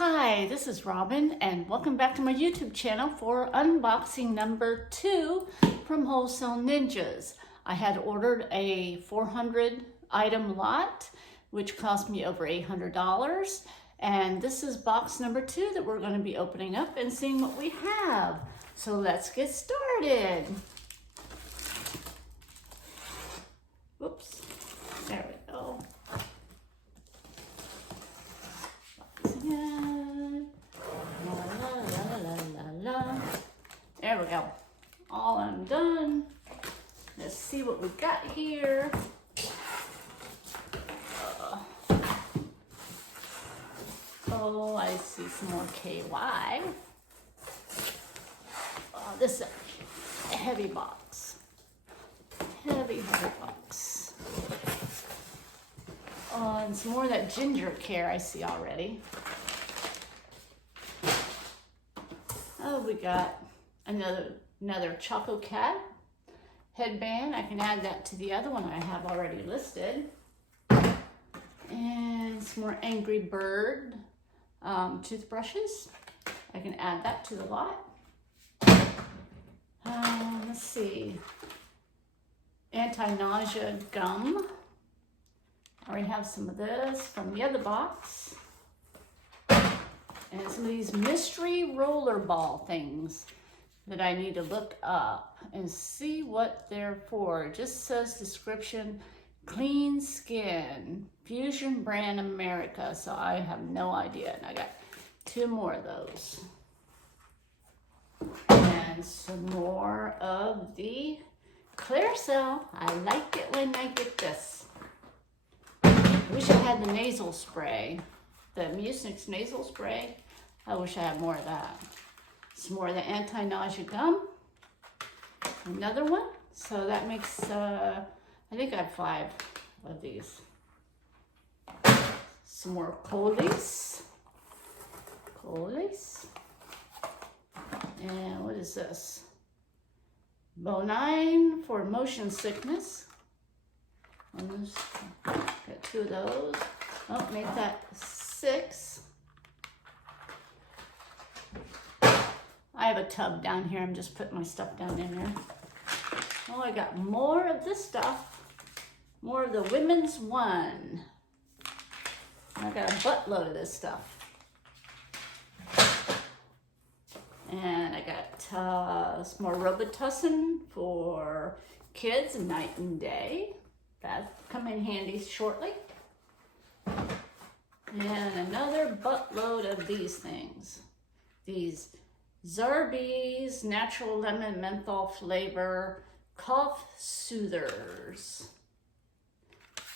Hi, this is Robin and welcome back to my YouTube channel for unboxing number 2 from Wholesale Ninjas. I had ordered a 400 item lot which cost me over $800, and this is box number 2 that we're going to be opening up and seeing what we have. So let's get started. Oops, there we go. There we go. All undone. Let's see what we got here. Oh, I see some more KY. Oh, this is a heavy box. Heavy box. Oh, and some more of that ginger care I see already. Oh, we got another Choco Cat headband. I can add that to the other one I have already listed. And some more Angry Bird toothbrushes. I can add that to the lot. Let's see. Anti-nausea gum. I already have some of this from the other box. And some of these mystery roller ball things that I need to look up and see what they're for. It just says description, clean skin, Fusion brand America. So I have no idea. And I got 2 more of those. And some more of the Clear Cell. I like it when I get this. I wish I had the nasal spray. The Mucinex nasal spray. I wish I had more of that. Some more of the anti-nausea gum. Another one. So that makes, I think I have 5 of these. Some more Colis. And what is this? Bonine for motion sickness. Got 2 of those. Oh, make that 6. I have a tub down here. I'm just putting my stuff down in there. Oh, I got more of this stuff. More of the women's one. I got a buttload of this stuff. And I got some more Robitussin for kids night and day. That'll come in handy shortly. And another buttload of these things. These Zarbee's natural lemon menthol flavor cough soothers.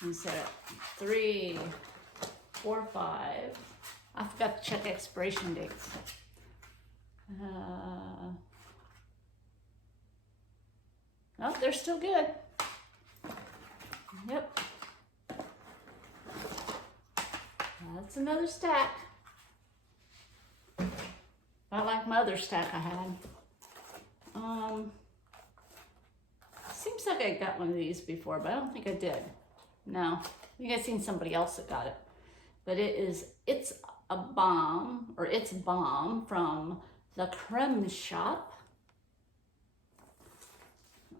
And so 3, 4, 5. I forgot to check expiration dates. Oh, they're still good. Yep. That's another stack. I like my other stack I had. Seems like I got one of these before, but I don't think I did. No, I think I've seen somebody else that got it. But It's a Bomb, or It's Bomb from the Creme Shop.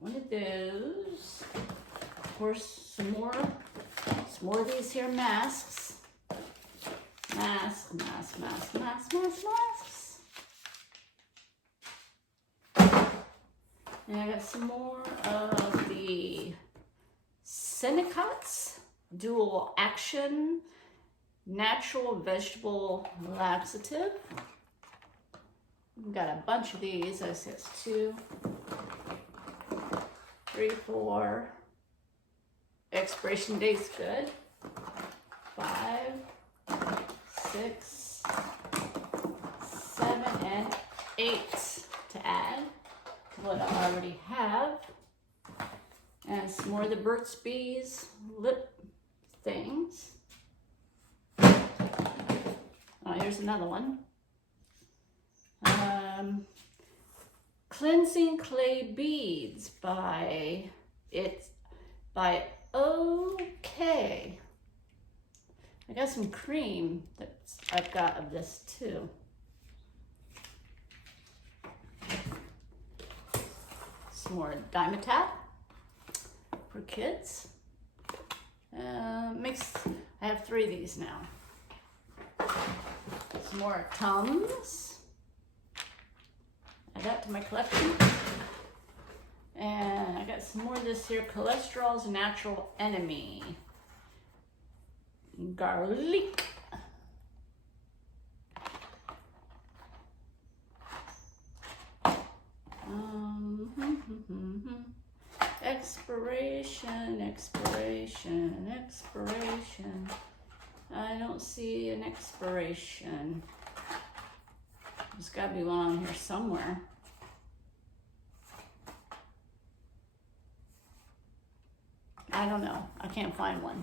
One of those. Of course, some more of these here masks. Masks. And I got some more of the Senecots Dual Action Natural Vegetable Laxative. We've got a bunch of these. I see it's 2, 3, 4. Expiration date's good. 5, 6, 7, and 8 to add to what I already have. And some more of the Burt's Bees lip things. Oh, here's another one. Cleansing Clay Beads by OK. I got some cream that I've got of this too. Some more Dimetap for kids. I have 3 of these now. Some more Tums. Add that to my collection. And I got some more of this here, Cholesterol's Natural Enemy. Garlic. Expiration. I don't see an expiration. There's got to be one on here somewhere. I don't know. I can't find one.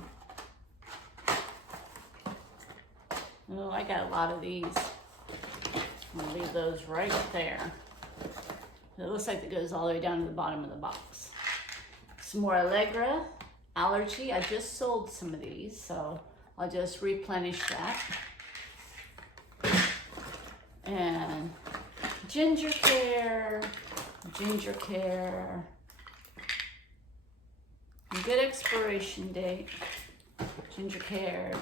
Oh, I got a lot of these. I'm gonna leave those right there. It looks like it goes all the way down to the bottom of the box. Some more Allegra Allergy. I just sold some of these, so I'll just replenish that. And Ginger Care. Good expiration date. Ginger Care.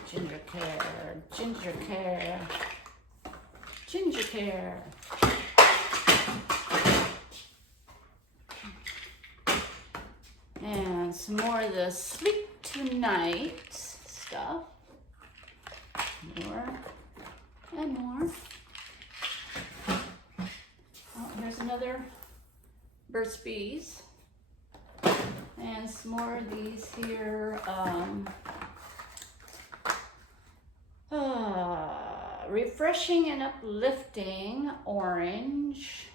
And some more of the Sleep Tonight stuff. More and more. Oh, here's another Burt's Bees. And some more of these here. Refreshing and Uplifting Orange.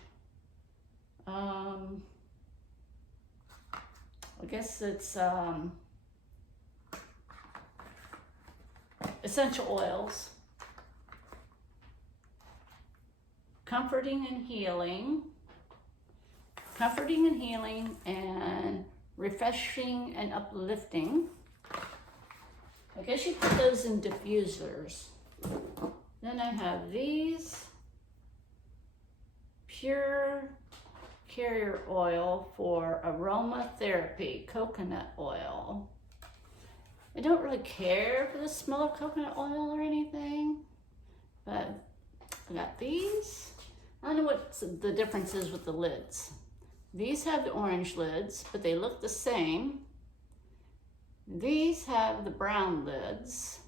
I guess it's essential oils. Comforting and healing, and refreshing and uplifting. I guess you put those in diffusers. Then I have these pure carrier oil for aromatherapy, coconut oil. I don't really care for the smell of coconut oil or anything, but I got these. I don't know what the difference is with the lids. These have the orange lids, but they look the same. These have the brown lids.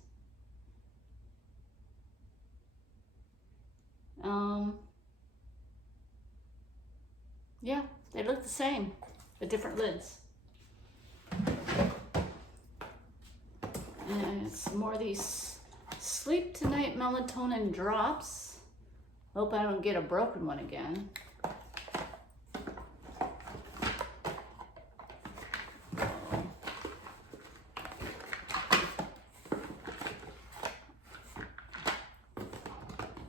Yeah, they look the same, but different lids. And some more of these Sleep Tonight Melatonin Drops. Hope I don't get a broken one again.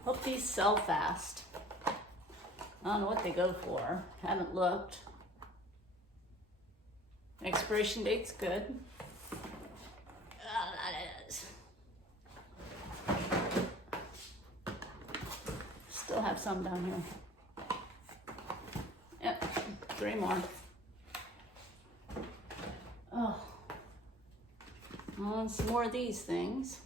Hope these sell fast. I don't know what they go for. Haven't looked. Expiration date's good. That is. Still have some down here. Yep, 3 more. Oh. And some more of these things.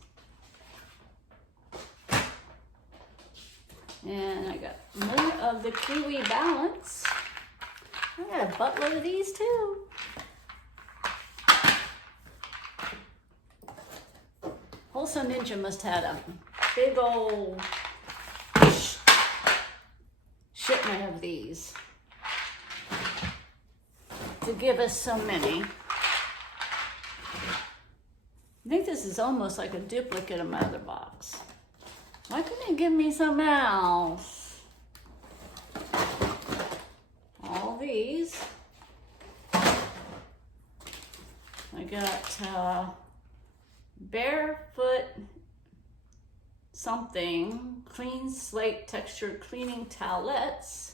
And I got more of the Kiwi Balance. I got a buttload of these too. Wholesale Ninja must have a big old shipment of these to give us so many. I think this is almost like a duplicate of my other box. Why couldn't you give me something else? All these. I got Barefoot something, clean slate texture cleaning towelettes.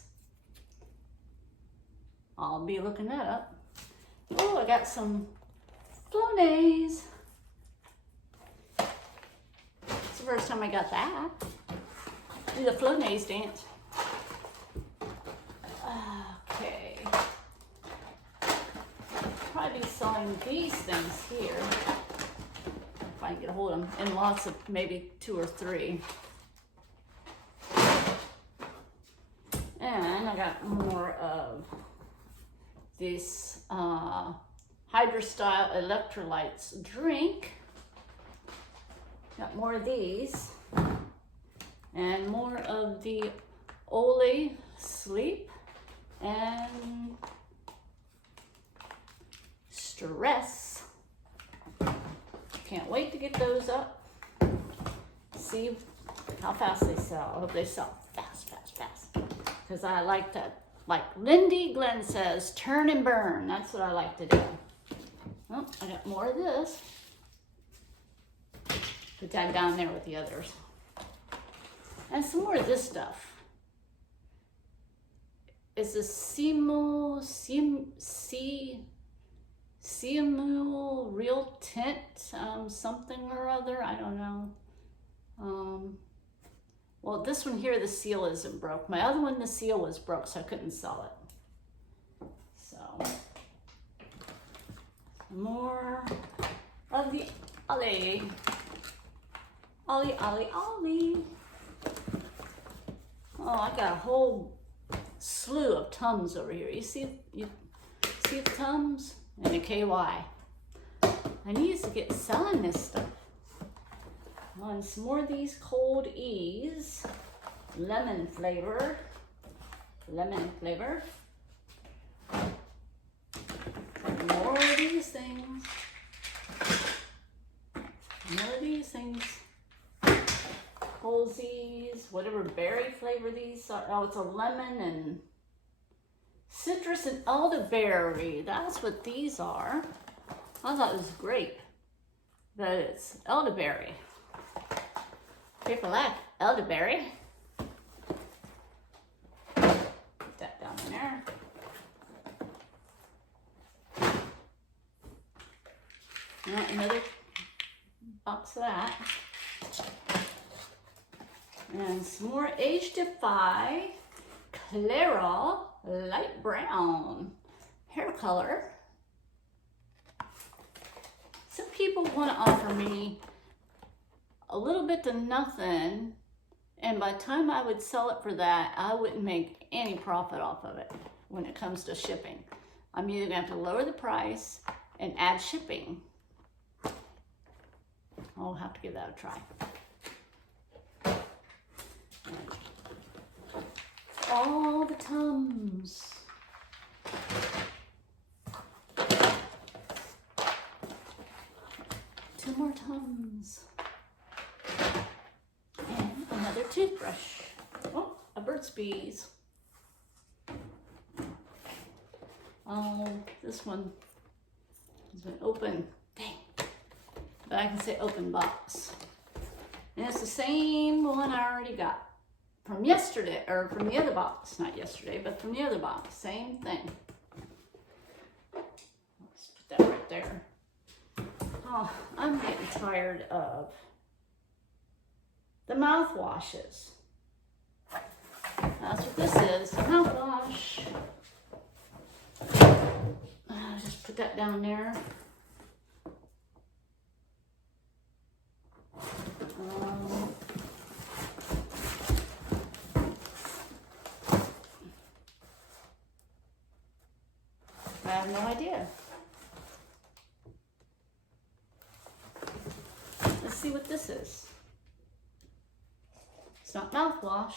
I'll be looking that up. Oh, I got some Flonase. the first time I got that. Do the Flonase dance. Okay. Probably be selling these things here. If I can get a hold of them. In lots of, maybe 2 or 3. And I got more of this Hydrostyle electrolytes drink. Got more of these. And more of the Ole Sleep and Stress. Can't wait to get those up. See how fast they sell. I hope they sell fast, fast, fast. Because I like to, like Lindy Glenn says, turn and burn. That's what I like to do. Oh, I got more of this. Put that down there with the others. And some more of this stuff. It's a Simu Real Tint, something or other. I don't know. Well, this one here, the seal isn't broke. My other one, the seal was broke, so I couldn't sell it. So, more of the Ollie. Ollie, Ollie, Ollie. Oh, I got a whole slew of Tums over here. You see the Tums and the KY. I need to get selling this stuff. And some more of these Cold Ease, lemon flavor. Lemon flavor. More of these things. More of these things. Wholesale, whatever berry flavor these are. Oh, it's a lemon and citrus and elderberry. That's what these are. I thought it was grape, but it's elderberry. People like elderberry. Put that down there. Another box of that. And some more Age Defy Clara Light Brown hair color. Some people want to offer me a little bit to nothing, and by the time I would sell it for that, I wouldn't make any profit off of it when it comes to shipping. I'm either going to have to lower the price and add shipping. I'll have to give that a try. All the Tums. Two more Tums. And another toothbrush. Oh, a Burt's Bees. Oh, this one has been open. Dang. But I can say open box. And it's the same one I already got from yesterday, or from the other box. Not yesterday, but from the other box. Same thing. Let's put that right there. Oh, I'm getting tired of the mouthwashes. That's what this is, mouthwash. I'll just put that down there. I have no idea. Let's see what this is. It's not mouthwash.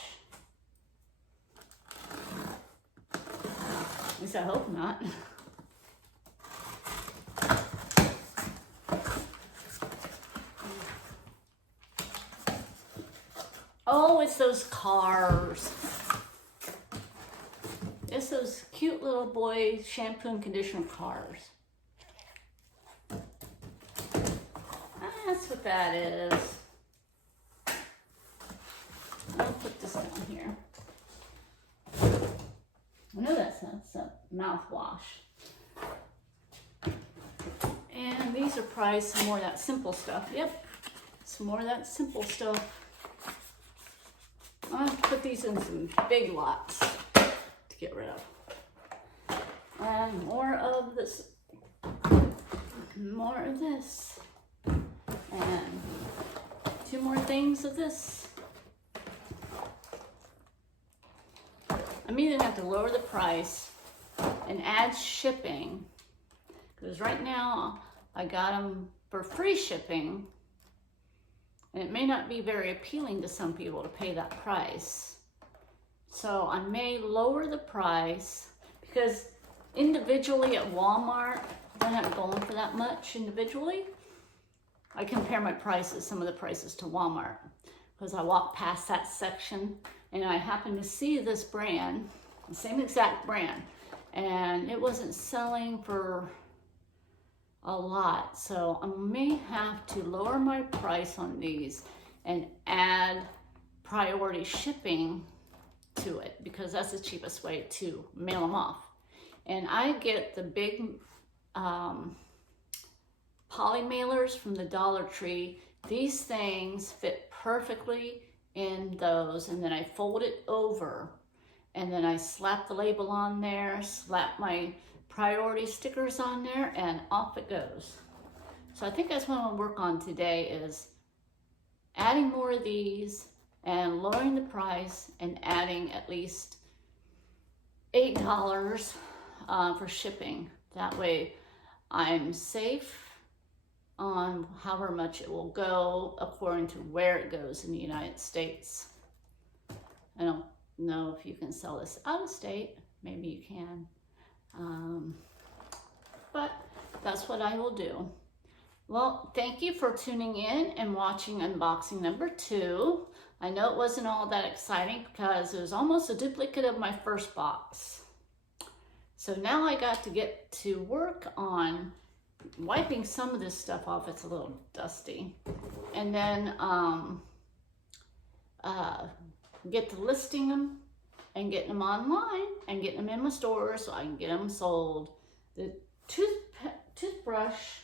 At least I hope not. Oh, it's those cars. It's those cute little boy shampoo and conditioner cars. That's what that is. I'll put this down here. I know that's a mouthwash. And these are probably some more of that simple stuff. Yep. some more of that simple stuff. I'll have to put these in some big lots to get rid of. And more of this. More of this. And 2 more things of this. I'm either going to have to lower the price and add shipping, because right now I got them for free shipping, and it may not be very appealing to some people to pay that price. So I may lower the price, because individually at Walmart, they're not going for that much individually. I compare my prices, some of the prices, to Walmart, because I walk past that section and I happen to see this brand, the same exact brand, and it wasn't selling for a lot. So I may have to lower my price on these and add priority shipping to it, because that's the cheapest way to mail them off. And I get the big poly mailers from the Dollar Tree. These things fit perfectly in those, and then I fold it over, and then I slap the label on there, slap my priority stickers on there, and off it goes. So I think that's what I'm gonna work on today, is adding more of these and lowering the price and adding at least $8 for shipping. That way I'm safe on however much it will go according to where it goes in the United States. I don't know if you can sell this out of state. Maybe you can. But that's what I will do. Well, thank you for tuning in and watching unboxing number 2. I know it wasn't all that exciting because it was almost a duplicate of my first box. So now I got to get to work on wiping some of this stuff off. It's a little dusty. And then get to listing them and getting them online and getting them in my store so I can get them sold. The toothbrush,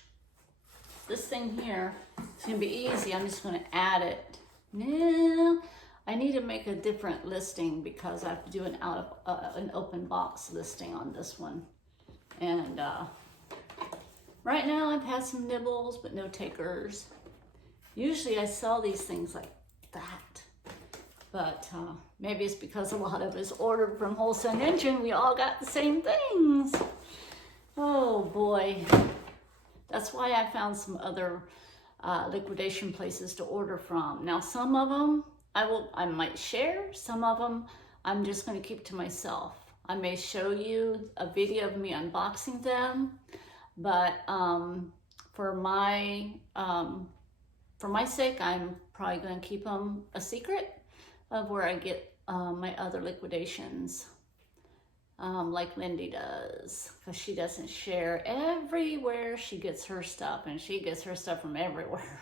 this thing here, it's gonna be easy. I'm just gonna add it. No, I need to make a different listing because I have to do an an open box listing on this one. And right now I've had some nibbles, but no takers. Usually I sell these things like that. But maybe it's because a lot of us ordered from Wholesale and we all got the same things. Oh boy. That's why I found some other liquidation places to order from. Now some of them I might share, some of them I'm just going to keep to myself. I may show you a video of me unboxing them, but for my sake, I'm probably going to keep them a secret of where I get my other liquidations, like Lindy does, because she doesn't share everywhere she gets her stuff, and she gets her stuff from everywhere.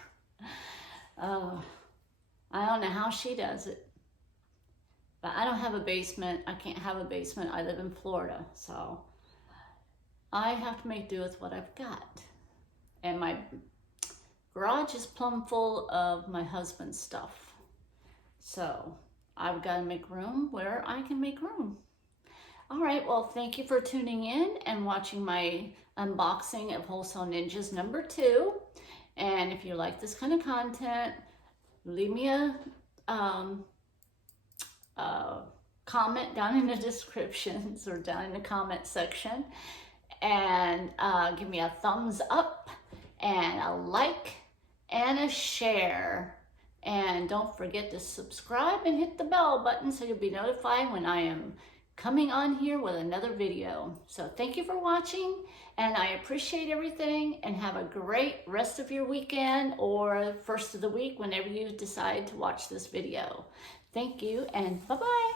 I don't know how she does it, but I don't have a basement. I can't have a basement. I live in Florida, so I have to make do with what I've got. And my garage is plumb full of my husband's stuff. So I've got to make room where I can make room. All right, well, thank you for tuning in and watching my unboxing of Wholesale Ninjas number 2. And if you like this kind of content, leave me a comment down in the descriptions or down in the comment section, and give me a thumbs up and a like and a share. And don't forget to subscribe and hit the bell button so you'll be notified when I am coming on here with another video. So thank you for watching, and I appreciate everything, and have a great rest of your weekend or first of the week whenever you decide to watch this video. Thank you, and bye-bye.